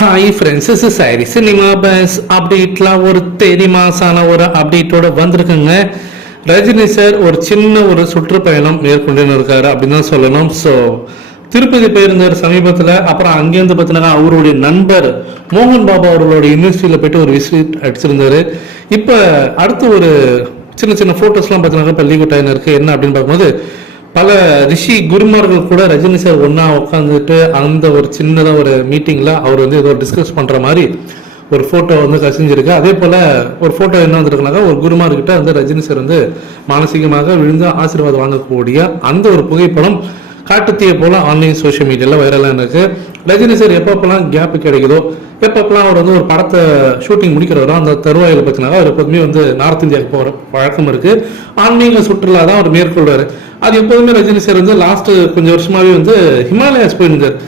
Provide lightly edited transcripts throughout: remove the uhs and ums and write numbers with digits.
Hi friends, is sorry cinema buzz அப்டேட்லாம் ஒரு மாசான ஒரு அப்டேட்டோட வந்திருக்குங்க. ரஜினி சார் ஒரு சின்ன ஒரு சுற்றுப்பயணம் மேற்கொண்டு இருக்காரு அப்படின்னு தான் சொல்லணும். ஸோ திருப்பதி போயிருந்தார் சமீபத்தில். அப்புறம் அங்கேருந்து பார்த்தீங்கன்னா அவருடைய நண்பர் மோகன் பாபு அவர்களோட யூனிவர்சிட்டியில் போயிட்டு ஒரு விசிட் அடிச்சிருந்தாரு. இப்போ அடுத்து ஒரு சின்ன சின்ன ஃபோட்டோஸ்லாம் பார்த்தீங்கன்னா இப்போ லீக் அவுட் ஆகினு இருக்கு. என்ன அப்படின்னு பார்க்கும்போது பல ரிஷி குருமார்கள் கூட ரஜினி சார் ஒன்றா உட்காந்துட்டு அந்த ஒரு சின்னதாக ஒரு மீட்டிங்கில் அவர் வந்து ஏதோ டிஸ்கஸ் பண்ணுற மாதிரி ஒரு ஃபோட்டோ வந்து கசிஞ்சிருக்கு. அதே போல் ஒரு ஃபோட்டோ என்ன வந்துருக்குனாக்கா ஒரு குருமார்கிட்ட வந்து ரஜினி சார் வந்து மானசீகமாக விழுந்து ஆசீர்வாதம் வாங்கக்கூடிய அந்த ஒரு புகைப்படம் காட்டுத்தீய போல ஆன்லைன் சோஷியல் மீடியாவில் வைரலாக இருக்கு. ரஜினி சார் எப்பப்பெல்லாம் கேப் கிடைக்குதோ எப்பப்பெல்லாம் அவர் வந்து ஒரு படத்தை ஷூட்டிங் முடிக்கிறவரோ அந்த தருவாயில் பார்த்தீங்கன்னா அவர் எப்போதுமே வந்து நார்த் இந்தியாவுக்கு போகிற வழக்கம் இருக்கு. ஆன்மீக சுற்றுலா தான் அவர் மேற்கொள்வார். அது எப்போதுமே ரஜினி சார் வந்து லாஸ்ட் கொஞ்சம் வருஷமாவே வந்து ஹிமாலயாஸ் போயிருந்தார்.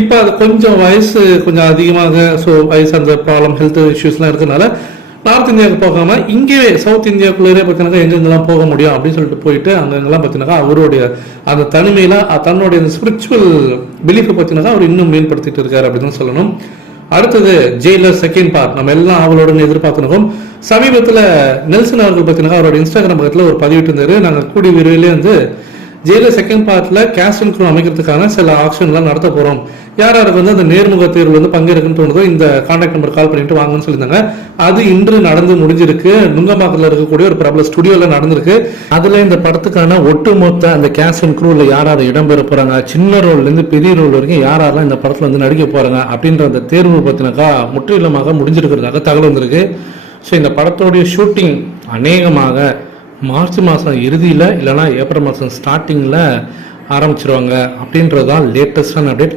இப்போ அது கொஞ்சம் வயசு கொஞ்சம் அதிகமாக, ஸோ வயசு அந்த ப்ராப்ளம் ஹெல்த் இஷ்யூஸ்லாம் இருக்கிறதுனால நார்த் இந்தியாவுக்கு போகாம இங்கே சவுத் இந்தியாவுக்குள்ளே பார்த்தீங்கன்னா எங்கெங்கெல்லாம் போக முடியும் அப்படின்னு சொல்லிட்டு போயிட்டு அங்கெல்லாம் பார்த்தீங்கன்னா அவருடைய அந்த தனிமையில தன்னுடைய ஸ்பிரிச்சுவல் பிலீஃபை பார்த்தீங்கன்னா அவர் இன்னும் மேம்படுத்திட்டு இருக்காரு அப்படின்னு சொல்லணும். அடுத்தது ஜெயிலர் செகண்ட் பார்ட் நம்ம எல்லாம் அவளோட எதிர்பார்க்கணும். சமீபத்தில் நெல்சன் அவர்கள் பார்த்தீங்கன்னா அவரோட இன்ஸ்டாகிராம் பக்கத்தில் ஒரு பதிவிட்டு இருந்தாரு. நாங்கள் கூடிய விரைவிலே வந்து ஜெயிலர் செகண்ட் பார்ட்ல கேஸ்ட் அண்ட் க்ரூ அமைக்கிறதுக்கான சில ஆக்ஷன்லாம் நடத்த போறோம். யாருக்கு வந்து அந்த நேர்முக தேர்வில் வந்து பங்கேற்குன்னு தோணுதோ இந்த கான்டாக்ட் நம்பர் கால் பண்ணிட்டு வாங்கன்னு சொல்லியிருந்தாங்க. அது இன்று நடந்து முடிஞ்சிருக்கு. நுங்கம்பாக்கத்தில் இருக்கக்கூடிய ஒரு பிரபல ஸ்டுடியோல நடந்திருக்கு. அதுல இந்த படத்துக்கான ஒட்டுமொத்த அந்த கேஸ்ட் அண்ட் க்ரூல யாராவது இடம்பெற போறாங்க, சின்ன ரோல்ல இருந்து பெரிய ரோல் வரைக்கும் யாரெல்லாம் இந்த படத்துல வந்து நடிக்க போறாங்க அப்படின்ற அந்த தேர்வு பத்தினக்கா முற்றிலுமாக முடிஞ்சிருக்கிறதாக தகவல் வந்திருக்கு. ஸோ இந்த படத்தோடைய ஷூட்டிங் அநேகமாக மார்ச் மாதம் இறுதியில் இல்லைனா ஏப்ரல் மாதம் ஸ்டார்டிங்கில் ஆரம்பிச்சிருவாங்க அப்படின்றது தான் லேட்டஸ்டான அப்டேட்.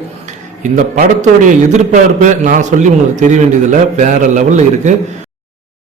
இந்த படத்தோடைய எதிர்பார்ப்பு நான் சொல்லி உங்களுக்கு தெரிய வேண்டியதில் வேற லெவலில் இருக்குது.